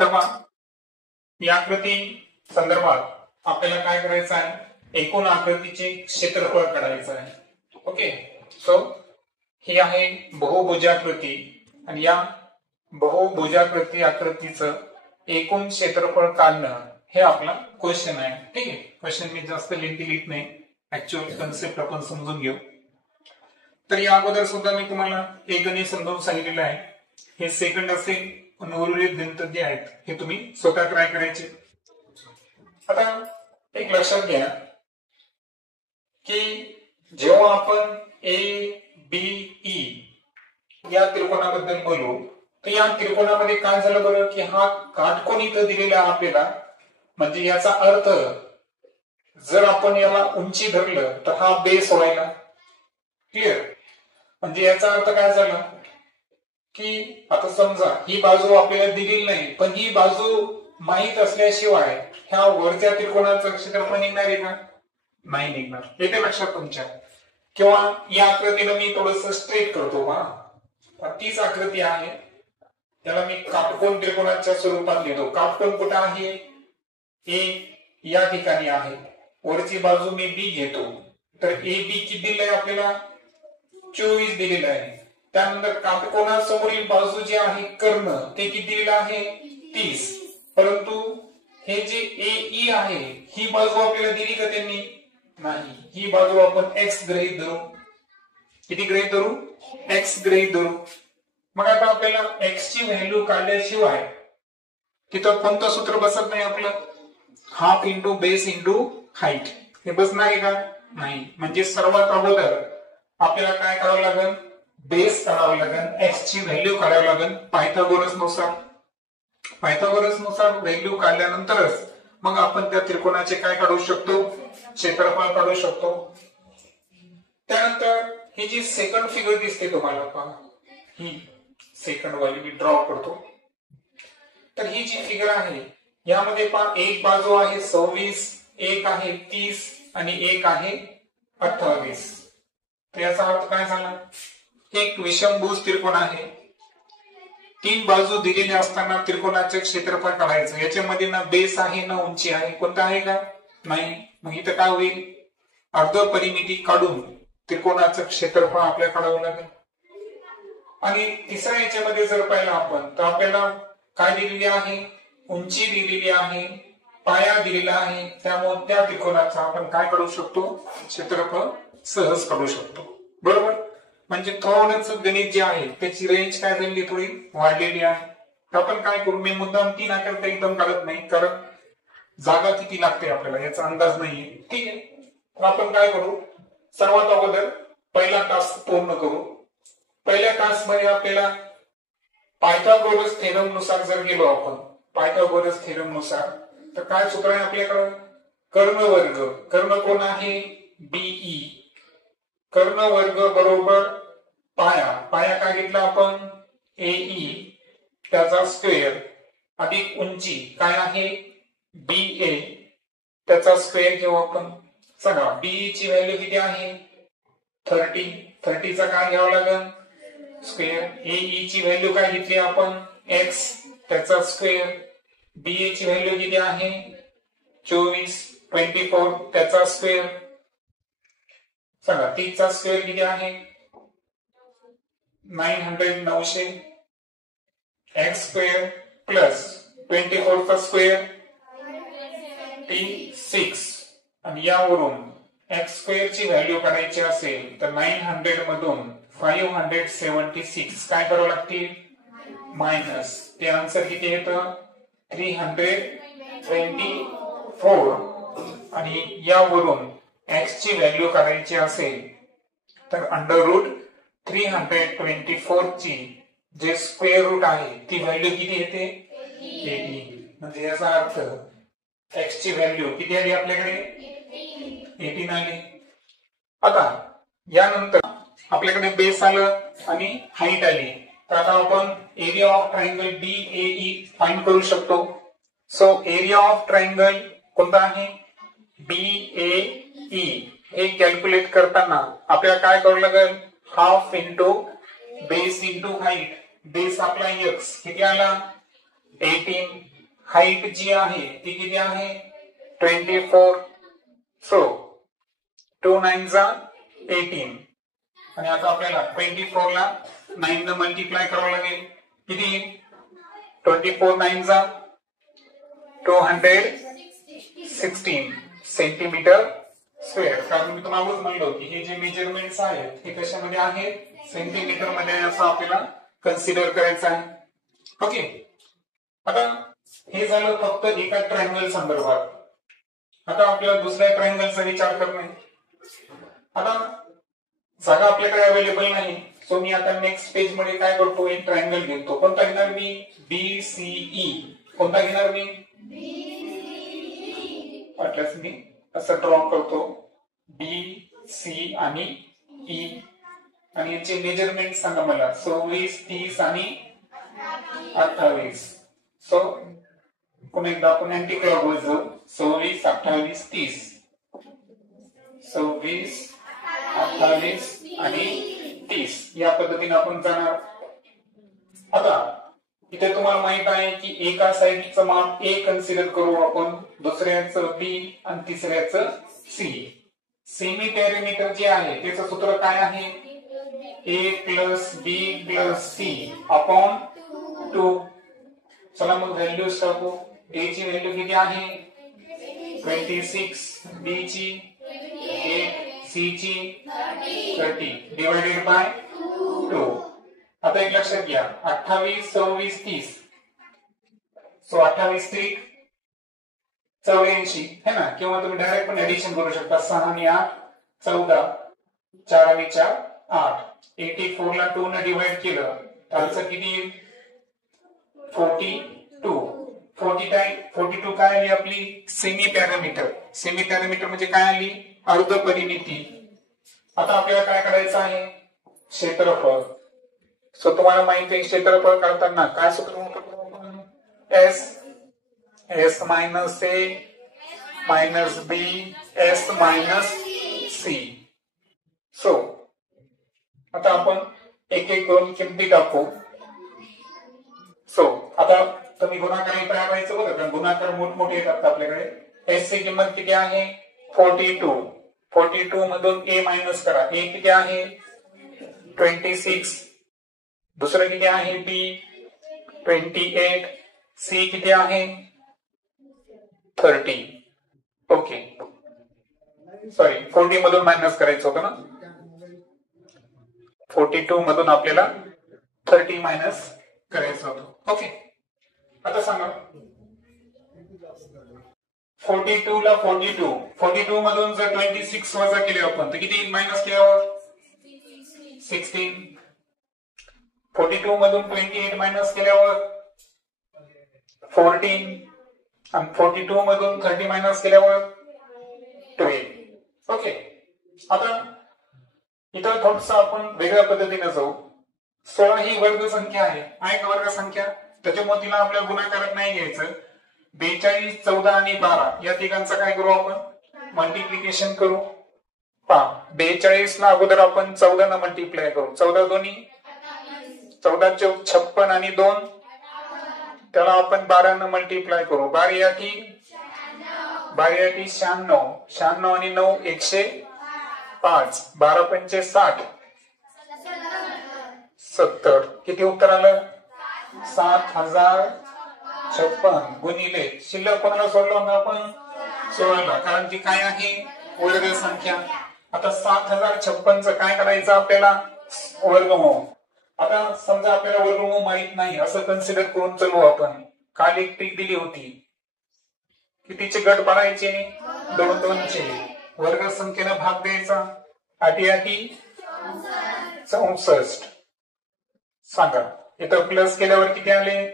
तेव्हा या आकृती संदर्भात आपल्याला काय करायचं आहे, एकूण आकृतीचे क्षेत्रफळ काढायचं आहे. ओके, सो ही आहे बहुभुजाकृती आणि या बहुभुजाकृती आकृतीचं एकूण क्षेत्रफळ काढणं हे आपला क्वेश्चन आहे. ठीक आहे, क्वेश्चन मी जास्त लेंथी लिहित नाही, ऍक्च्युअल कन्सेप्ट आपण समजून घेऊ. तर या अगोदर सुद्धा मी तुम्हाला एक गणित समजावून सांगितलेलं आहे. हे सेकंड असेल, उर्वरित गणित जे आहेत हे तुम्ही स्वतः ट्राय करायचे. आता एक लक्षात घ्या की जेव्हा आपण ए बी ई या त्रिकोणाबद्दल बोलू तर या त्रिकोणामध्ये काय झालं बरं की हा काटकोन इथं दिलेला आपल्याला, म्हणजे याचा अर्थ जर आपण याला उंची धरलं तर हा बेस व्हायला. क्लिअर? म्हणजे याचा अर्थ काय झाला की आता समजा ही बाजू आपल्याला दिलेली नाही, पण ही बाजू माहित असल्याशिवाय ह्या वरच्या त्रिकोणाचं क्षेत्रफळ निघणार आहे का? नाही निघणार. येते लक्षात तुमच्या? किंवा या आकृतीला मी थोडस स्ट्रेट करतो. तीच आकृती आहे, त्याला मी काटकोन त्रिकोणाच्या स्वरूपात लिहितो. काटकोन कुठे आहे? ए या ठिकाणी आहे. वरची बाजू मी बी घेतो, तर ए बी किती दिलंय आपल्याला? 24 दिलेलं आहे. त्यानंतर काटकोनासमोरील बाजू जी आहे कर्ण ते किती दिलेलं आहे? 30. परंतु हे जे ए ई आहे ही बाजू आपल्याला दिली का त्यांनी? नाही. ही बाजू आपण एक्स गृहीत धरू. किती गृहीत धरू? एक्स गृहीत धरू. मग आता आपल्याला एक्स ची व्हॅल्यू काढल्याशिवाय तिथं कोणतं सूत्र बसत नाही आपलं? Half into base into height. हे बसणार आहे का? नाही. म्हणजे सर्वात अगोदर आपल्याला काय करावं लागेल? बेस काढावं लागेल, एक्स ची व्हॅल्यू काढावी लागेल पायथागोरस नुसार. पायथागोरस नुसार व्हॅल्यू काढल्यानंतरच मग आपण त्या त्रिकोणाचे काय काढू शकतो? क्षेत्रफळ काढू शकतो. त्यानंतर ही जी सेकंड फिगर दिसते तुम्हाला पहा, ही सेकंड वाली मी ड्रॉ करतो. तर ही जी फिगर आहे यामध्ये पहा, एक बाजू आहे 26, एक आहे 30 आणि एक आहे 28. तर याचा अर्थ काय झाला? एक विषमभुज त्रिकोण आहे. 3 बाजू दिलेल्या असताना त्रिकोणाचे क्षेत्रफळ काढायचं. याच्यामध्ये ना बेस आहे ना उंची आहे. कोणता आहे का? नाही. मग इथं काय होईल? अर्ध परिमिती काढून त्रिकोणाचं क्षेत्रफळ आपल्याला काढावं लागेल. आणि तिसऱ्या याच्यामध्ये जर पाहिलं आपण तर आपल्याला काय दिलेली आहे? उंची दिलेली आहे, पाया दिलेला आहे. त्यामुळे त्या त्रिकोणाचा आपण काय काढू शकतो? क्षेत्रफळ सहज काढू शकतो. बरोबर? म्हणजे थोडंच गणित जे आहे त्याची रेंज काय झाली? थोडी वाढलेली आहे. आपण काय करू? मी मुद्दाम 3 आकडे एकदम काढत नाही, कारण जागा किती लागते आपल्याला याचा अंदाज नाहीये. ठीक आहे, तर आपण काय करू? सर्वात अगोदर पहिला टास्क पूर्ण करू. पहिल्या टास्क मध्ये आपल्याला पायथागोरस थेरम नुसार जर गेलो आपण, पायथागोरस थेरम नुसार, तर काय सूत्र आहे आपल्याकडे? कर्ण वर्ग. कर्ण कोण आहे? बीई. कर्ण वर्ग बरोबर पाया. पाया काय घेतला आपण? एई त्याचा स्क्वेअर अधिक उंची काय आहे? बीए त्याचा स्क्वेअर घेऊ आपण. सांगा बीई ची व्हॅल्यू किती आहे? 30. 30 चा काय घ्यावं लागेल? स्क्वेअर. एई ची व्हॅल्यू काय घेतली आपण? एक्स त्याचा स्क्वेअर. बीए ची व्हॅल्यू किती आहे? 24. 24 त्याचा स्क्वेअर. सांगा 30 चा स्क्वेअर किती आहे? 900 900. एक्स स्क्वेअर प्लस 24 चा स्क्वेअर 6. आणि यावरून एक्स स्क्वेअर ची व्हॅल्यू काढायची असेल तर 900 मधून 576 काय करावं लागतील? मायनस. ते आन्सर किती येतं? 324. आणि यावरून एक्स ची व्हॅल्यू काढायची असेल तर अंडर रूट 324 ची जे स्क्वेअर रूट आहे ती व्हॅल्यू किती येते? 18. म्हणजे याचा अर्थ एक्स ची व्हॅल्यू किती आली आपल्याकडे? 18 आली. आता यानंतर आपल्याकडे बेस आलं आणि हाईट आली. तर आता आपण area of triangle BAE find करू शकतो. सो एरिया ऑफ ट्रायंगल कोणता आहे? बीएई. हे कॅल्क्युलेट करताना आपल्याला काय करावं लागेल? Half into base into height. Base आपला एक्स किती आला? 18. हाईट जी आहे ती किती आहे 24. सो 2 9 जा 18. आणि आता आपल्याला 24 ला 9 ने मल्टिप्लाय करावं लागेल. किती 24 9 जा 216 सेंटीमीटर स्क्वेअर. कारण मी तुम्हाला म्हणलो की हे जे मेजरमेंट्स आहेत हे कशामध्ये आहेत सेंटीमीटर मध्ये असं आपल्याला कन्सिडर करायचं आहे. ओके. आता हे झालं फक्त एका ट्रायंगल संदर्भात. आता आपल्याला दुसऱ्या ट्रायंगलचा विचार करणे. आता जागा आपल्याकडे अवेलेबल नाही, सो मी आता नेक्स्ट पेज मध्ये काय करतो एक ट्रायंगल घेतो. कोणता घेणार मी BCE. कोणता घेणार मी वाटल्यास मी असं ड्रॉ करतो BC आणि E. आणि याचे मेजरमेंट सांगा मला 26 30 आणि 28. सो पुन्हा एकदा आपण अँटी क्लॉकवाईज जाऊ. 26 28 30 26 28 आणि 30 या पद्धतीने आपण जाणार. आता इथे तुम्हाला माहित आहे की एका साइडचं माप A कन्सिडर करू आपण, दुसऱ्याचं B आणि तिसऱ्याचं C. सेमी पेरिमीटर जे आहे त्याचं सूत्र काय आहे A + B + C अपॉन 2. चला मग व्हॅल्यूज टाकू. A ची व्हॅल्यू किती आहे 26, B ची 8, C ची 30 डिवाइडेड बाय 2. आता एक लक्षात घ्या 28 26 30. सो 28 3 84 है ना. किंवा तुम्ही डायरेक्ट पण एडिशन करू शकता. 6 आणि 8 14 4 आणि 4 8. 84 ला 2 ने डिवाइड केलं तर आन्सर किती 42. 42 काय आली आपली सेमी पॅरामीटर. सेमी पॅरामीटर म्हणजे काय आली अर्ध परिमिती. आता आपल्याला काय करायचं आहे क्षेत्रफळ. सो तुम्हाला माहिती आहे क्षेत्रफळ काढताना काय सूत्र वापरतो आपण S - A - B S - C. So आता आपण एक एक करून किमती टाकू. सो आता तुम्ही गुणाकार करायचं बघा कारण गुणाकार मोठमोठे येतात आपल्याकडे. S ची किंमत किती आहे 42. 42 मधून A मायनस करा. A किती आहे 26. दुसरं किती आहे B 28. C किती आहे 30. ओके सॉरी 40 मधून मायनस करायचं होतं ना. 42 मधून आपल्याला 30 मायनस करायचं होतं. ओके. आता सांगा 42 ला 42 मधून जर 26 वजा केले आपण तर किती मायनस केल्यावर 16. 42 मधून 28 मायनस केल्यावर 14 आणि 42 मधून 30 मायनस केल्यावर 12. ओके. आता इथं थोडस आपण वेगळ्या पद्धतीने जाऊ. 16 ही वर्ग संख्या आहे का वर्ग संख्या. त्याच्यामुळे तिला आपल्या गुणाकारात नाही घ्यायचं. 42 14 आणि 12 या तिघांचं काय करू आपण मल्टिप्लिकेशन करू. पहा 42 ला अगोदर आपण 14 न मल्टिप्लाय करू. 14 दोन्ही 14 चौक 56 आणि 2 त्याला आपण 12 न मल्टिप्लाय करू. 12 आठी 96 96 आणि 9 105. 12 पंचे 60 70. किती उत्तर आलं 7056 गुणिले शिल्लक कोणाला सोडलं ना आपण 16 कारण ती काय आहे वर्ग संख्या. आता 7056 च काय करायचं आपल्याला वर्गमूळ. आता समजा आपल्याला वर्गमूळ माहित नाही असं कन्सिडर करून चालू आपण. काल एक ट्रिक दिली होती कितीचे गट पाडायचे 2 चे. वर्ग संख्येला भाग द्यायचा. आठी 64. सांगा इथं प्लस केल्यावर किती आले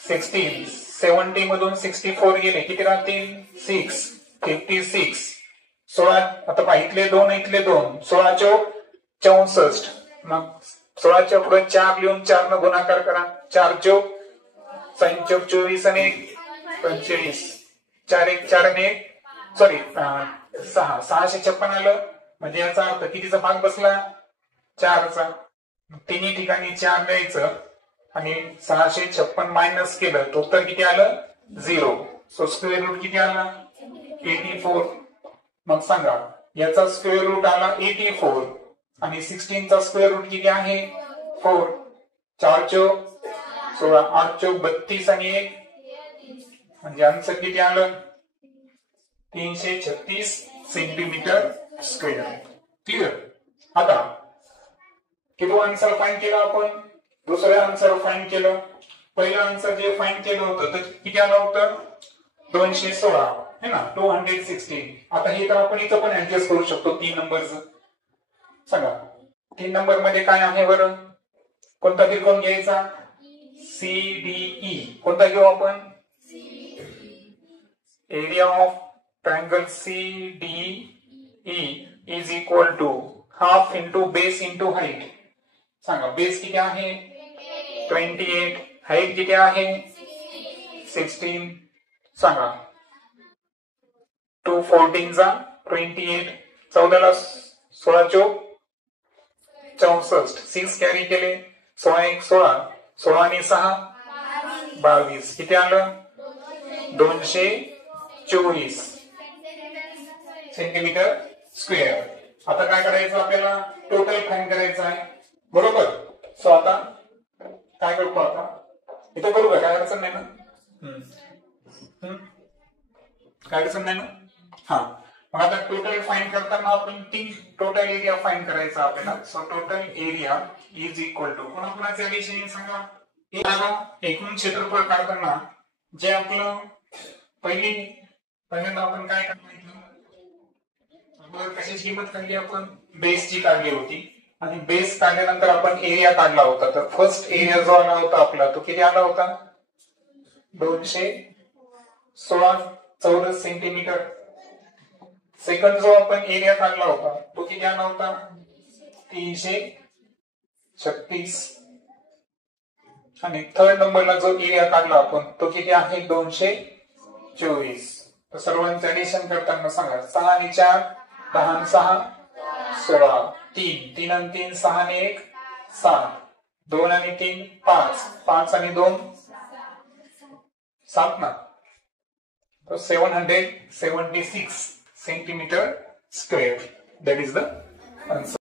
16. 70 मधून 64 गेले किती राहतील 6 56. 16 आता पाहितले 2 इथले 2 16 चौक 64. मग 16च्या पुढे 4 लिहून 4 न गुणाकार करा. 4 चौक 5 चौक 24 आणि 45. 4 1 4 आणि 1 सॉरी 656 आलं. म्हणजे याचा अर्थ कितीचा भाग बसला 4चा. तिन्ही ठिकाणी 4 द्यायचं आणि 656 मायनस केलं तर उत्तर किती आलं 0. सो स्क्वेअर रूट किती आला 84. मग सांगा याचा स्क्वेअर रूट आला 84 आणि 16 चा स्क्वेअर रूट किती आहे 4. 4 चौक 16, 8 चौक 32 आणि 1 म्हणजे आन्सर किती आलं 336 सेंटीमीटर स्क्वेअर. क्लिअर. आता किती आन्सर फाइंड केला आपण दुसऱ्या आन्सर फाइंड केलं. पहिलं आन्सर जे फाइंड केलं होतं तर किती आलं होतं 216 है ना 216. आता हे तर आपण इथं पण ऍडजस्ट करू शकतो 3 नंबरचं. सांगा 3 नंबर मध्ये काय आहे बरं कोणता त्रिकोण घ्यायचा CDE. कोणता घेऊ आपण area of triangle CDE is equal to half into base into height. सांगा बेस किती आहे 28, हाईट किती आहे 16. सांगा 2 14 चा 28, 14 ला 16 चौक 64, 6 कॅरी केले 16 1 16, 16 आणि 6 22 किती आलं 224 सेंटीमीटर स्क्वेअर. आता काय करायचं आपल्याला टोटल फाइंड करायचं आहे बरोबर. सो आता काय करू आता इथं करू का काय अडचण नाही ना काय अडचण नाही ना. हा मग आता टोटल फाइंड करताना आपण टोटल एरिया फाइंड करायचा आपल्याला. So total area is equal to कोणाकोणाचे ऍडिशन सांगा एकूण क्षेत्रफळ काढताना जे आपलं पहिल्यांदा आपण काय करायचं कशाची किंमत काढली आपण बेसची काढली होती आणि बेस काढल्यानंतर आपण एरिया काढला होता. तर फर्स्ट एरिया जो आला होता आपला तो किती आला होता 216 चौरस सेंटीमीटर. सेकंड जो आपण एरिया काढला होता तो किती आला होता 336 आणि थर्ड नंबरला जो एरिया काढला आपण तो किती आहे 224. तर सर्वांचे ऍडिशन करताना सांगा 6 आणि 4 10 आणि 6 16, 3 3 आणि 3 6 आणि 1 7, 2 आणि 3 5, 5 आणि 2 7 ना. तो 776 centimetre square. That is the answer.